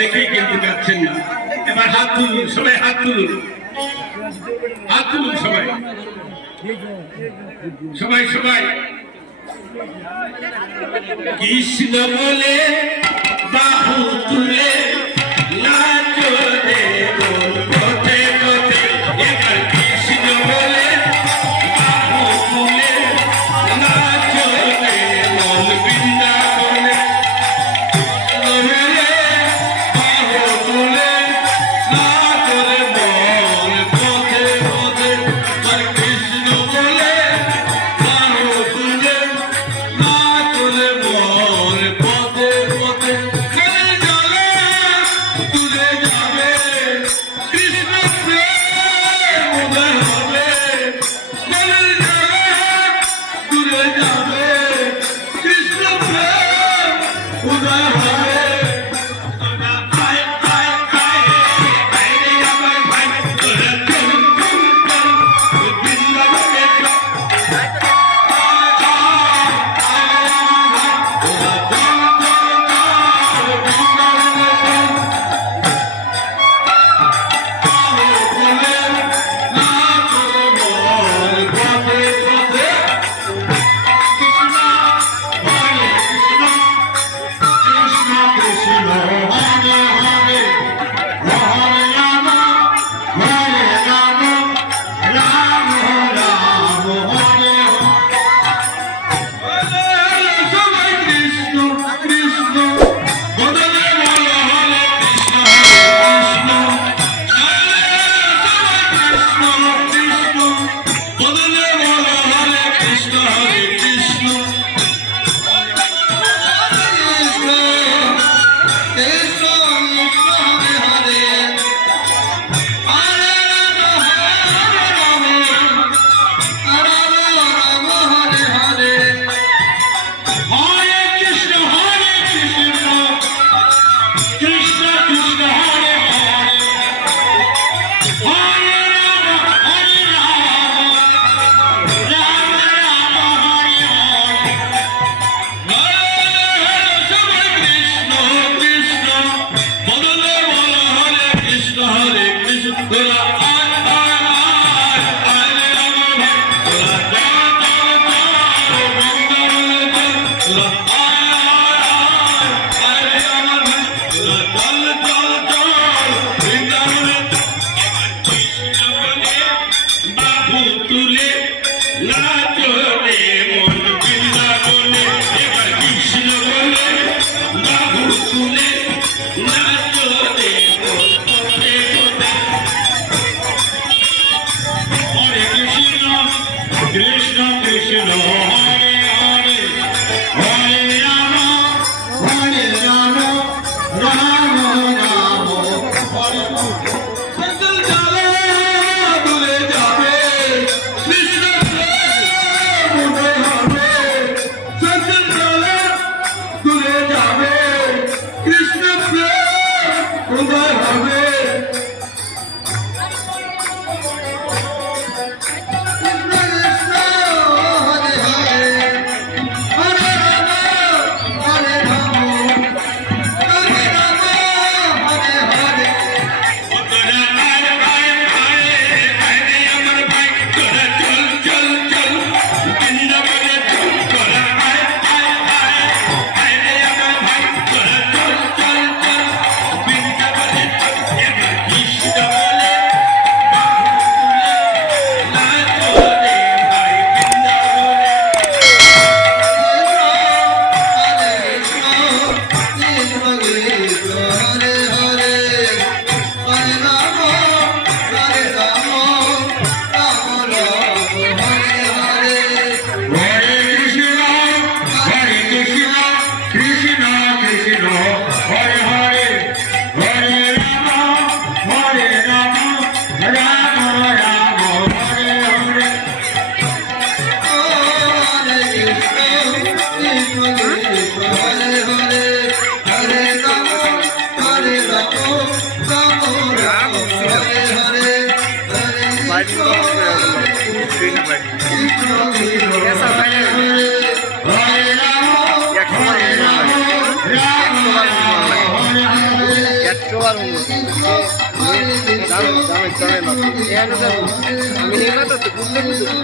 অনেকেই কিন্তু যাচ্ছেন না। এবার হাত তুলুন, সবাই হাত তুলুন। হাত তুলুন সবাই। সবাই সবাই। কৃষ্ণ বলে, বাহু তুলে Bye. আমি হেমা তো ঘুরতে ঘুরতে